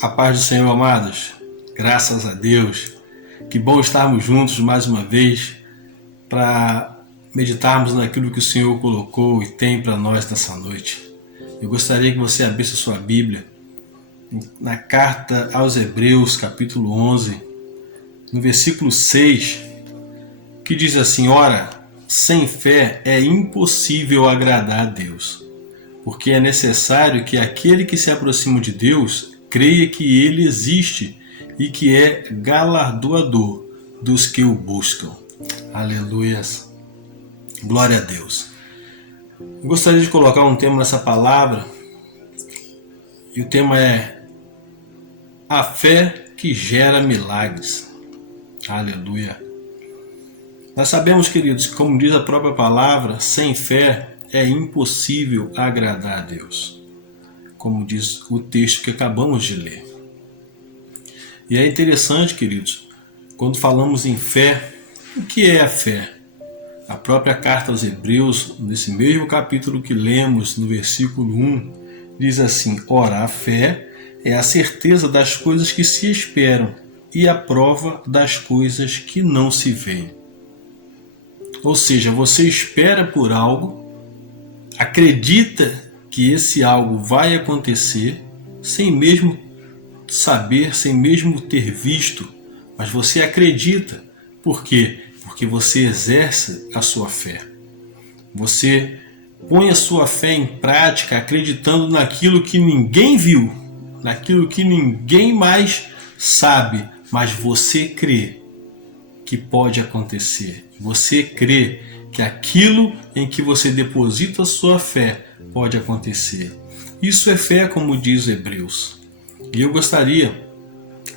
A paz do Senhor, amados. Graças a Deus. Que bom estarmos juntos mais uma vez para meditarmos naquilo que o Senhor colocou e tem para nós nessa noite. Eu gostaria que você abrisse a sua Bíblia na carta aos Hebreus, capítulo 11, no versículo 6, que diz assim: Ora, sem fé é impossível agradar a Deus, porque é necessário que aquele que se aproxima de Deus creia que Ele existe e que é galardoador dos que o buscam. Aleluias. Glória a Deus. Eu gostaria de colocar um tema nessa palavra, e o tema é a fé que gera milagres. Aleluia. Nós sabemos, queridos, que como diz a própria palavra, sem fé é impossível agradar a Deus, como diz o texto que acabamos de ler. E é interessante, queridos, quando falamos em fé, o que é a fé? A própria carta aos Hebreus, nesse mesmo capítulo que lemos, no versículo 1, diz assim: Ora, a fé é a certeza das coisas que se esperam e a prova das coisas que não se veem. Ou seja, você espera por algo, acredita que esse algo vai acontecer, sem mesmo saber, sem mesmo ter visto, mas você acredita. Por quê? Porque você exerce a sua fé. Você põe a sua fé em prática, acreditando naquilo que ninguém viu, naquilo que ninguém mais sabe, mas você crê que pode acontecer. Você crê que aquilo em que você deposita a sua fé pode acontecer. Isso é fé, como diz Hebreus. E eu gostaria,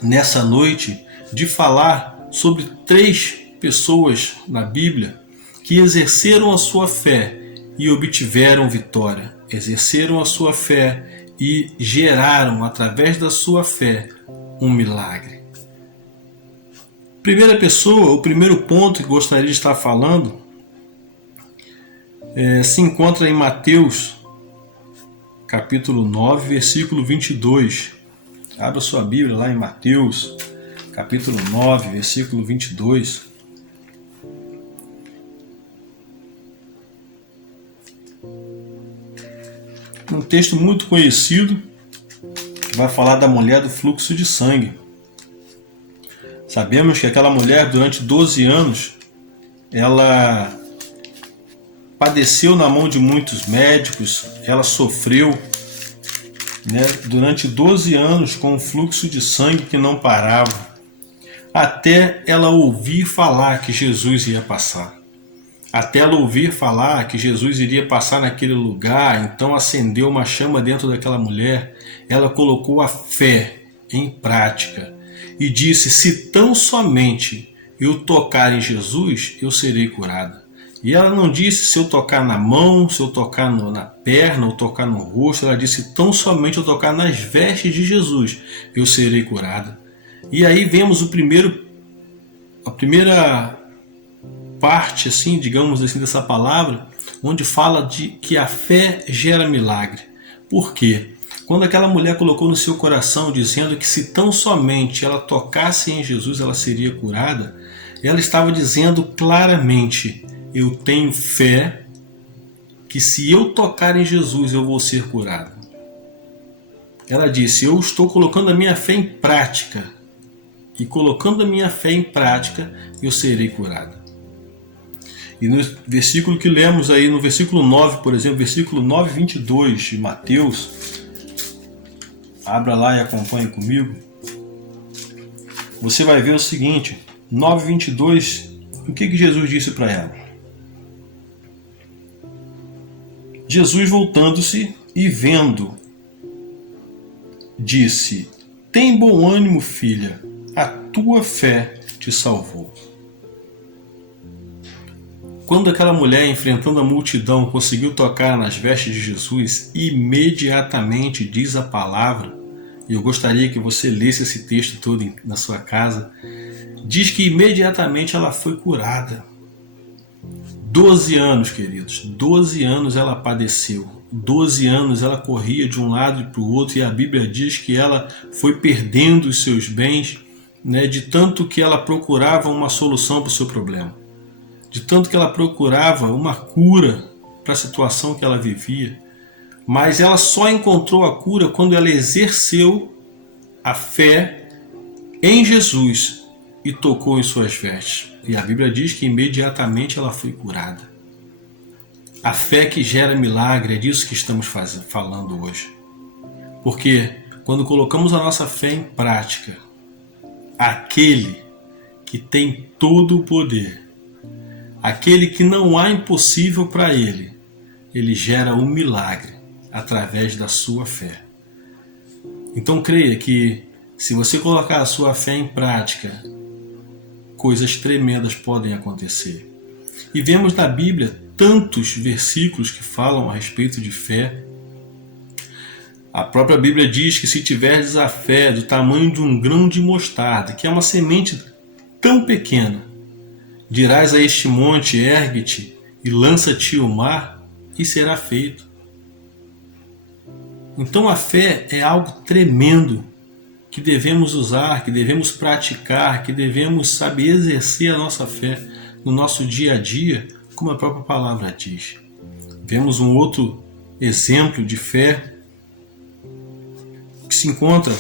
nessa noite, de falar sobre 3 pessoas na Bíblia que exerceram a sua fé e obtiveram vitória. Exerceram a sua fé e geraram, através da sua fé, um milagre. Primeira pessoa, o primeiro ponto que gostaria de estar falando, se encontra em Mateus, capítulo 9, versículo 22. Abra sua Bíblia lá em Mateus, capítulo 9, versículo 22. Um texto muito conhecido, que vai falar da mulher do fluxo de sangue. Sabemos que aquela mulher, durante 12 anos, ela padeceu na mão de muitos médicos, ela sofreu, durante 12 anos com um fluxo de sangue que não parava, até ela ouvir falar que Jesus ia passar. Até ela ouvir falar que Jesus iria passar naquele lugar, então acendeu uma chama dentro daquela mulher, ela colocou a fé em prática e disse: se tão somente eu tocar em Jesus, eu serei curada. E ela não disse se eu tocar na mão, se eu tocar na perna, ou tocar no rosto. Ela disse: tão somente eu tocar nas vestes de Jesus, eu serei curada. E aí vemos a primeira parte, assim, digamos assim, dessa palavra, onde fala de que a fé gera milagre. Por quê? Quando aquela mulher colocou no seu coração, dizendo que se tão somente ela tocasse em Jesus, ela seria curada, ela estava dizendo claramente: eu tenho fé que se eu tocar em Jesus, eu vou ser curado. Ela disse: eu estou colocando a minha fé em prática, e colocando a minha fé em prática, eu serei curada. E no versículo que lemos aí, no versículo 9, por exemplo, versículo 9, 22 de Mateus, abra lá e acompanhe comigo, você vai ver o seguinte, 9, 22, o que Jesus disse para ela? Jesus, voltando-se e vendo, disse: tem bom ânimo, filha, a tua fé te salvou. Quando aquela mulher, enfrentando a multidão, conseguiu tocar nas vestes de Jesus, imediatamente, diz a palavra, e eu gostaria que você lesse esse texto todo na sua casa, diz que imediatamente ela foi curada. 12 anos, queridos, 12 anos ela padeceu. 12 anos ela corria de um lado e para o outro, e a Bíblia diz que ela foi perdendo os seus bens, né, de tanto que ela procurava uma solução para o seu problema, de tanto que ela procurava uma cura para a situação que ela vivia. Mas ela só encontrou a cura quando ela exerceu a fé em Jesus e tocou em suas vestes. E a Bíblia diz que imediatamente ela foi curada. A fé que gera milagre, é disso que estamos falando hoje. Porque quando colocamos a nossa fé em prática, aquele que tem todo o poder, aquele que não há impossível para ele, ele gera um milagre através da sua fé. Então creia que se você colocar a sua fé em prática, coisas tremendas podem acontecer. E vemos na Bíblia tantos versículos que falam a respeito de fé. A própria Bíblia diz que se tiverdes a fé do tamanho de um grão de mostarda, que é uma semente tão pequena, dirás a este monte, ergue-te e lança-te ao mar, e será feito. Então a fé é algo tremendo que devemos usar, que devemos praticar, que devemos saber exercer a nossa fé no nosso dia a dia, como a própria palavra diz. Vemos um outro exemplo de fé que se encontra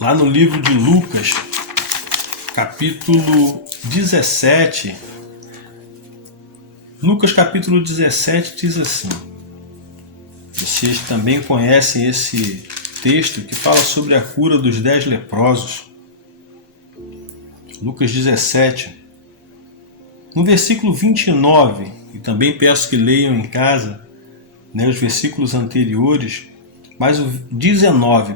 lá no livro de Lucas, capítulo 17. Lucas capítulo 17 diz assim: vocês também conhecem esse texto que fala sobre a cura dos 10 leprosos. Lucas 17, no versículo 29, e também peço que leiam em casa, né, os versículos anteriores, mas o 19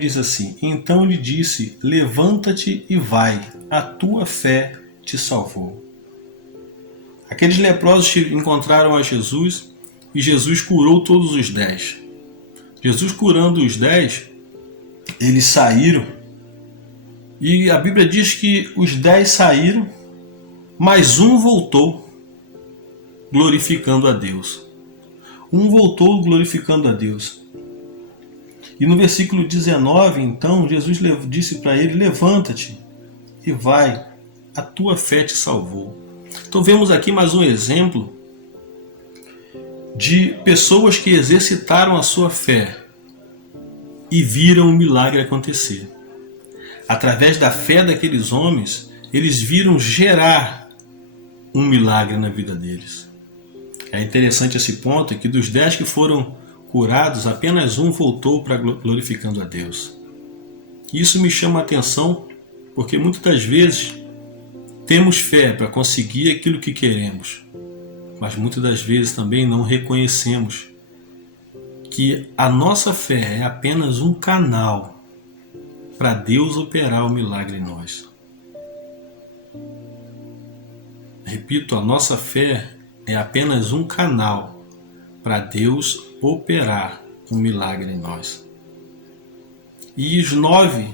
diz assim: então lhe disse, levanta-te e vai, a tua fé te salvou. Aqueles leprosos encontraram a Jesus e Jesus curou todos os 10. Jesus curando os 10, eles saíram, e a Bíblia diz que os 10 saíram, mas um voltou glorificando a Deus. Um voltou glorificando a Deus. E no versículo 19, então, Jesus disse para ele, levanta-te e vai, a tua fé te salvou. Então vemos aqui mais um exemplo de pessoas que exercitaram a sua fé e viram o milagre acontecer. Através da fé daqueles homens, eles viram gerar um milagre na vida deles. É interessante esse ponto, que dos 10 que foram curados, apenas um voltou para glorificando a Deus. Isso me chama a atenção, porque muitas das vezes temos fé para conseguir aquilo que queremos, mas muitas das vezes também não reconhecemos que a nossa fé é apenas um canal para Deus operar o milagre em nós. Repito, a nossa fé é apenas um canal para Deus operar um milagre em nós. E os 9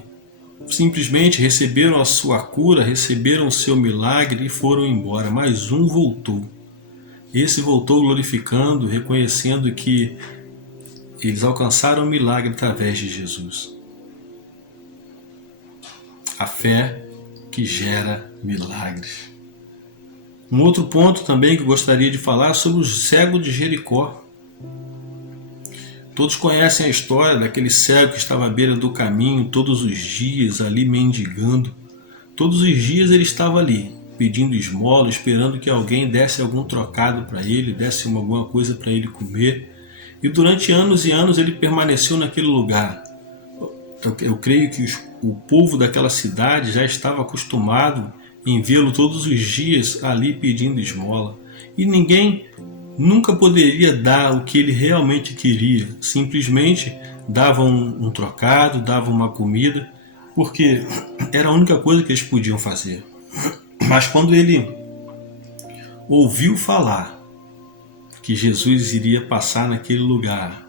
simplesmente receberam a sua cura, receberam o seu milagre e foram embora, mas um voltou. Esse voltou glorificando, reconhecendo que eles alcançaram o milagre através de Jesus. A fé que gera milagres. Um outro ponto também que eu gostaria de falar é sobre o cego de Jericó. Todos conhecem a história daquele cego que estava à beira do caminho todos os dias ali mendigando. Todos os dias ele estava ali, pedindo esmola, esperando que alguém desse algum trocado para ele, desse alguma coisa para ele comer. E durante anos e anos ele permaneceu naquele lugar. Eu creio que o povo daquela cidade já estava acostumado em vê-lo todos os dias ali pedindo esmola. E ninguém nunca poderia dar o que ele realmente queria. Simplesmente dava um trocado, dava uma comida, porque era a única coisa que eles podiam fazer. Mas quando ele ouviu falar que Jesus iria passar naquele lugar,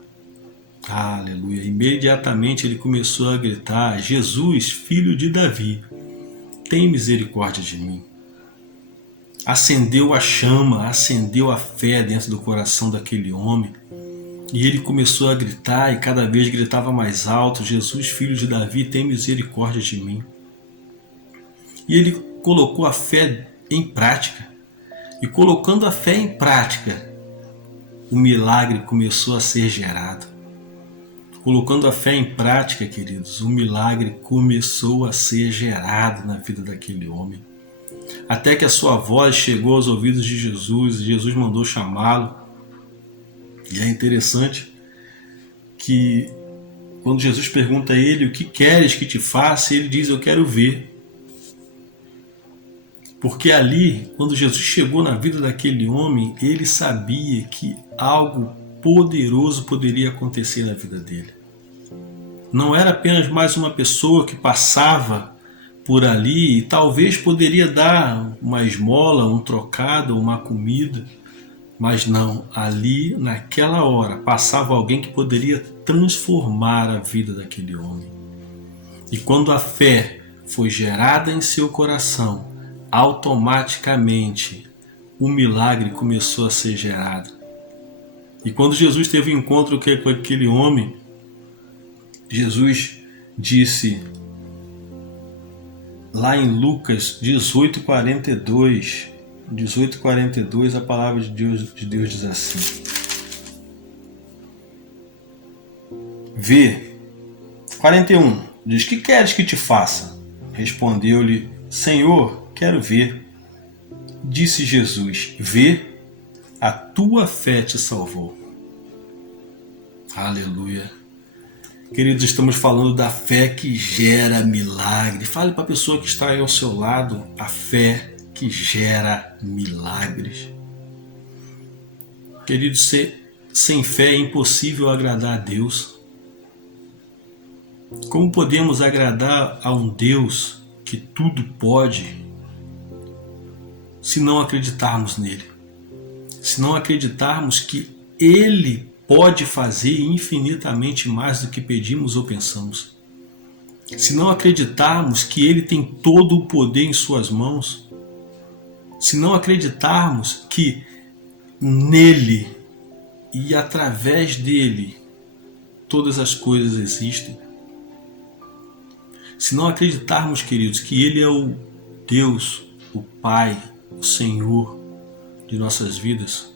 aleluia, imediatamente ele começou a gritar: Jesus, filho de Davi, tem misericórdia de mim. acendeu a chama, acendeu a fé dentro do coração daquele homem. E ele começou a gritar, e cada vez gritava mais alto: Jesus, filho de Davi, tem misericórdia de mim. E ele colocou a fé em prática. E colocando a fé em prática, o milagre começou a ser gerado. Colocando a fé em prática, queridos, o milagre começou a ser gerado na vida daquele homem. Até que a sua voz chegou aos ouvidos de Jesus, e Jesus mandou chamá-lo. E é interessante que quando Jesus pergunta a ele: o que queres que te faça? Ele diz: eu quero ver. Porque ali, quando Jesus chegou na vida daquele homem, ele sabia que algo poderoso poderia acontecer na vida dele. Não era apenas mais uma pessoa que passava por ali e talvez poderia dar uma esmola, um trocado, uma comida, mas não, ali naquela hora passava alguém que poderia transformar a vida daquele homem. E quando a fé foi gerada em seu coração, automaticamente o milagre começou a ser gerado. E quando Jesus teve um encontro com aquele homem, Jesus disse lá em Lucas 18:42, a palavra de Deus diz assim: Vê, 41, diz: que queres que te faça? Respondeu-lhe: Senhor, quero ver. Disse Jesus: vê, a tua fé te salvou. Aleluia. Queridos, estamos falando da fé que gera milagre. Fale para a pessoa que está aí ao seu lado: a fé que gera milagres. Queridos, sem fé é impossível agradar a Deus. Como podemos agradar a um Deus que tudo pode se não acreditarmos nele? Se não acreditarmos que Ele pode fazer infinitamente mais do que pedimos ou pensamos. Se não acreditarmos que Ele tem todo o poder em suas mãos. Se não acreditarmos que nele e através dele todas as coisas existem. Se não acreditarmos, queridos, que Ele é o Deus, o Pai, o Senhor de nossas vidas,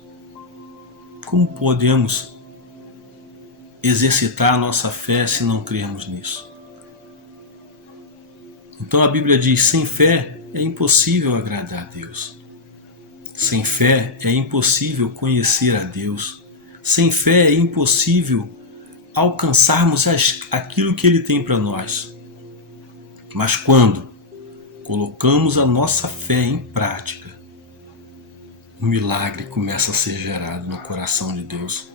como podemos exercitar a nossa fé se não crermos nisso? Então a Bíblia diz: sem fé é impossível agradar a Deus. Sem fé é impossível conhecer a Deus. Sem fé é impossível alcançarmos aquilo que Ele tem para nós. Mas quando colocamos a nossa fé em prática, o milagre começa a ser gerado no coração de Deus.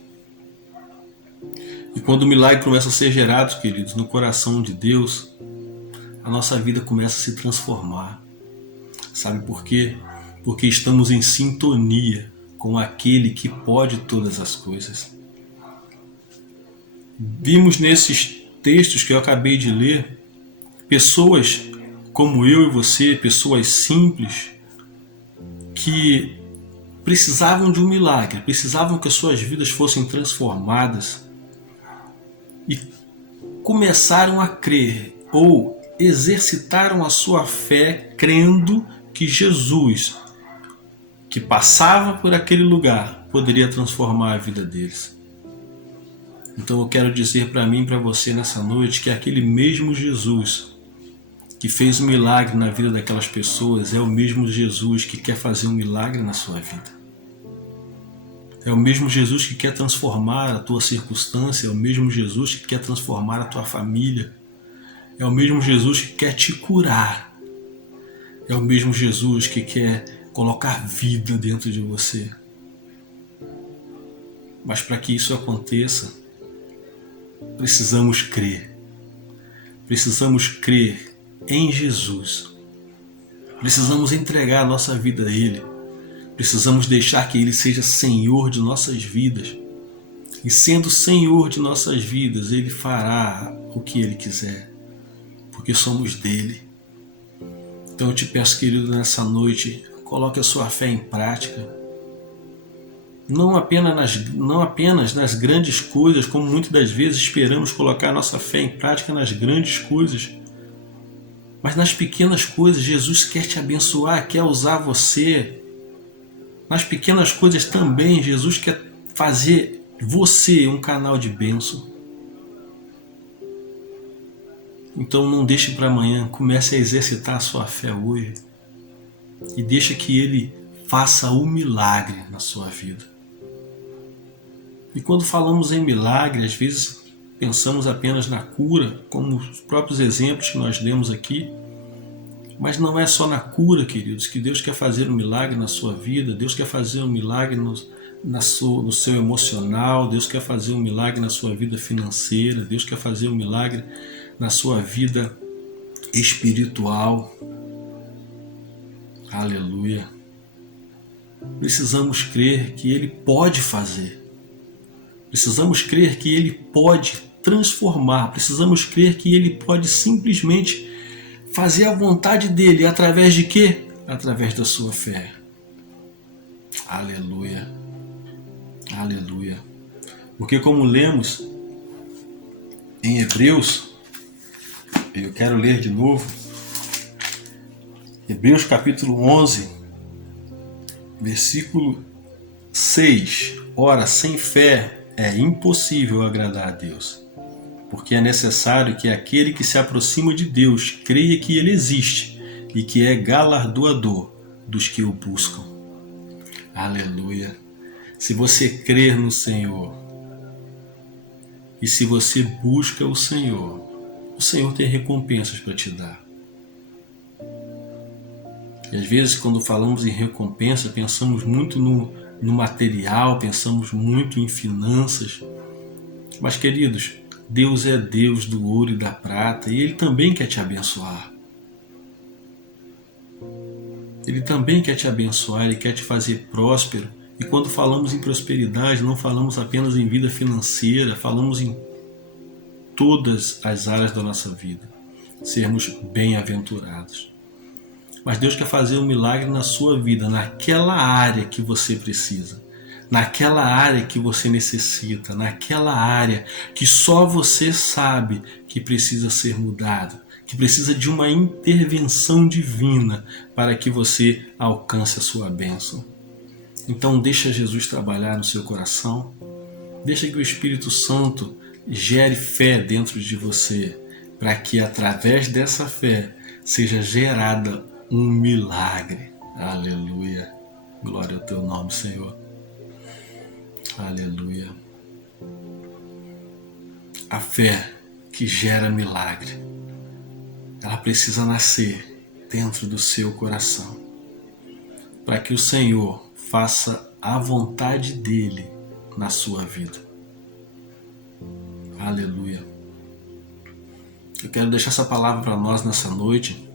E quando o milagre começa a ser gerado, queridos, no coração de Deus, a nossa vida começa a se transformar. Sabe por quê? Porque estamos em sintonia com aquele que pode todas as coisas. Vimos nesses textos que eu acabei de ler, pessoas como eu e você, pessoas simples, que precisavam de um milagre, precisavam que as suas vidas fossem transformadas e começaram a crer ou exercitaram a sua fé crendo que Jesus, que passava por aquele lugar, poderia transformar a vida deles. Então eu quero dizer para mim e para você nessa noite que aquele mesmo Jesus que fez um milagre na vida daquelas pessoas é o mesmo Jesus que quer fazer um milagre na sua vida. É o mesmo Jesus que quer transformar a tua circunstância, é o mesmo Jesus que quer transformar a tua família, é o mesmo Jesus que quer te curar, é o mesmo Jesus que quer colocar vida dentro de você. Mas para que isso aconteça, precisamos crer. Precisamos crer em Jesus. Precisamos entregar a nossa vida a Ele. Precisamos deixar que Ele seja Senhor de nossas vidas. E sendo Senhor de nossas vidas, Ele fará o que Ele quiser, porque somos dele. Então eu te peço, querido, nessa noite, coloque a sua fé em prática. Não apenas nas grandes coisas, como muitas das vezes esperamos colocar a nossa fé em prática nas grandes coisas, mas nas pequenas coisas. Jesus quer te abençoar, quer usar você. Nas pequenas coisas também, Jesus quer fazer você um canal de bênção. Então não deixe para amanhã, comece a exercitar a sua fé hoje e deixa que Ele faça o milagre na sua vida. E quando falamos em milagre, às vezes pensamos apenas na cura, como os próprios exemplos que nós demos aqui, mas não é só na cura, queridos, que Deus quer fazer um milagre na sua vida. Deus quer fazer um milagre no seu emocional, Deus quer fazer um milagre na sua vida financeira, Deus quer fazer um milagre na sua vida espiritual. Aleluia. Precisamos crer que Ele pode fazer. Precisamos crer que Ele pode transformar. Precisamos crer que Ele pode simplesmente fazer a vontade dEle. Através de quê? Através da sua fé. Aleluia. Aleluia. Porque como lemos em Hebreus, eu quero ler de novo, Hebreus capítulo 11, versículo 6. Ora, sem fé é impossível agradar a Deus, porque é necessário que aquele que se aproxima de Deus creia que Ele existe e que é galardoador dos que o buscam. Aleluia. Se você crer no Senhor e se você busca o Senhor tem recompensas para te dar. E às vezes, quando falamos em recompensa, pensamos muito no material, pensamos muito em finanças. Mas, queridos, Deus é Deus do ouro e da prata e Ele também quer te abençoar. Ele também quer te abençoar, Ele quer te fazer próspero. E quando falamos em prosperidade, não falamos apenas em vida financeira, falamos em todas as áreas da nossa vida. Sermos bem-aventurados. Mas Deus quer fazer um milagre na sua vida, naquela área que você precisa, naquela área que você necessita, naquela área que só você sabe que precisa ser mudada, que precisa de uma intervenção divina para que você alcance a sua bênção. Então deixa Jesus trabalhar no seu coração, deixa que o Espírito Santo gere fé dentro de você, para que através dessa fé seja gerada um milagre. Aleluia. Glória ao teu nome, Senhor. Aleluia. A fé que gera milagre, ela precisa nascer dentro do seu coração, para que o Senhor faça a vontade dEle na sua vida. Aleluia. Eu quero deixar essa palavra para nós nessa noite,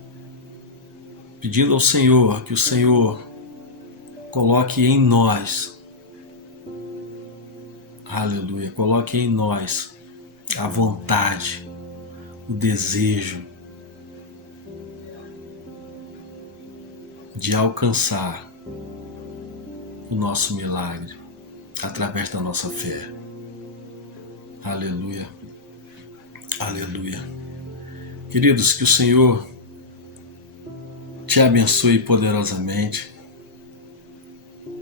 pedindo ao Senhor que o Senhor coloque em nós, aleluia, coloque em nós a vontade, o desejo de alcançar o nosso milagre através da nossa fé. Aleluia, aleluia. Queridos, que o Senhor te abençoe poderosamente,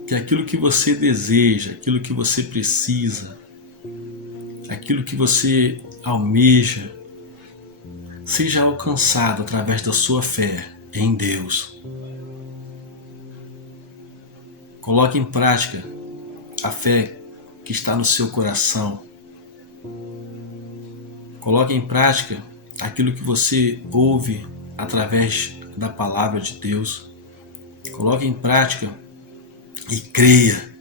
que aquilo que você deseja, aquilo que você precisa, aquilo que você almeja, seja alcançado através da sua fé em Deus. Coloque em prática a fé que está no seu coração. Coloque em prática aquilo que você ouve através da palavra de Deus. Coloque em prática e creia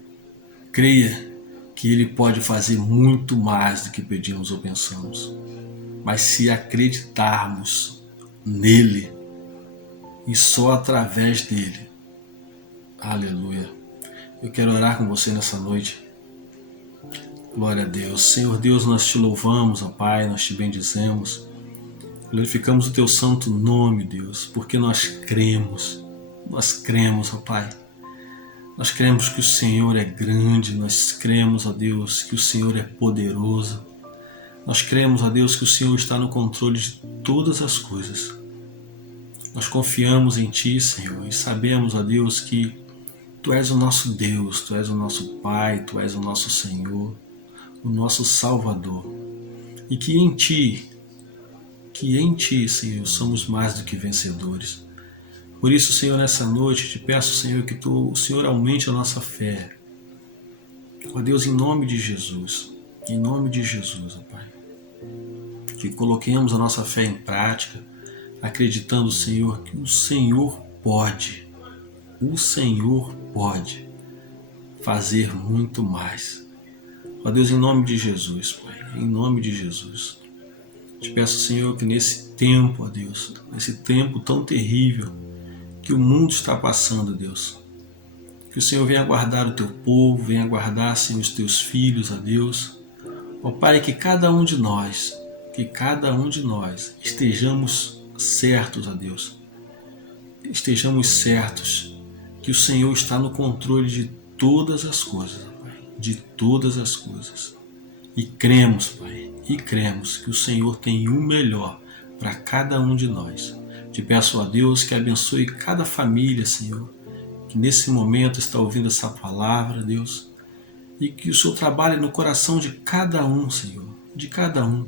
que Ele pode fazer muito mais do que pedimos ou pensamos. Mas se acreditarmos nele e só através dele, aleluia. Eu quero orar com você nessa noite. Glória a Deus. Senhor Deus, nós te louvamos, ó Pai, nós te bendizemos. Glorificamos o teu santo nome, Deus, porque nós cremos. Nós cremos, ó Pai. Nós cremos que o Senhor é grande, nós cremos, ó Deus, que o Senhor é poderoso. Nós cremos, ó Deus, que o Senhor está no controle de todas as coisas. Nós confiamos em Ti, Senhor, e sabemos, ó Deus, que Tu és o nosso Deus, Tu és o nosso Pai, Tu és o nosso Senhor, o nosso Salvador. E que em Ti, Senhor, somos mais do que vencedores. Por isso, Senhor, nessa noite, te peço, Senhor, que o Senhor aumente a nossa fé. Ó Deus, em nome de Jesus, ó Pai, que coloquemos a nossa fé em prática, acreditando, Senhor, que o Senhor pode fazer muito mais. Ó Deus, em nome de Jesus, Pai, em nome de Jesus, te peço, Senhor, que nesse tempo, ó Deus, nesse tempo tão terrível que o mundo está passando, Deus, que o Senhor venha guardar o Teu povo, venha guardar, Senhor, os Teus filhos, ó Deus. Ó Pai, que cada um de nós estejamos certos, ó Deus, estejamos certos que o Senhor está no controle de todas as coisas, ó Pai, de todas as coisas. E cremos, Pai, que o Senhor tem o melhor para cada um de nós. Te peço, ó Deus, que abençoe cada família, Senhor, que nesse momento está ouvindo essa palavra, Deus, e que o Senhor trabalhe no coração de cada um, Senhor, de cada um.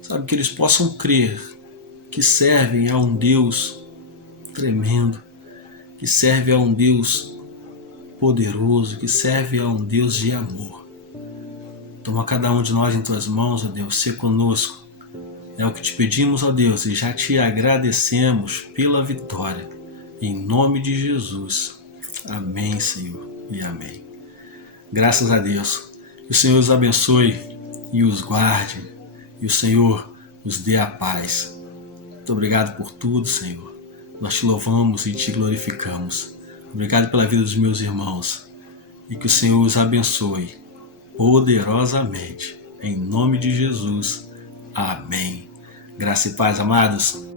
Sabe, que eles possam crer que servem a um Deus tremendo, que serve a um Deus poderoso, que serve a um Deus de amor. Toma cada um de nós em Tuas mãos, ó Deus, sê conosco. É o que te pedimos, ó Deus, e já te agradecemos pela vitória. Em nome de Jesus. Amém, Senhor, e amém. Graças a Deus. Que o Senhor os abençoe e os guarde, e o Senhor os dê a paz. Muito obrigado por tudo, Senhor. Nós te louvamos e te glorificamos. Obrigado pela vida dos meus irmãos. E que o Senhor os abençoe poderosamente. Em nome de Jesus. Amém. Graça e paz, amados.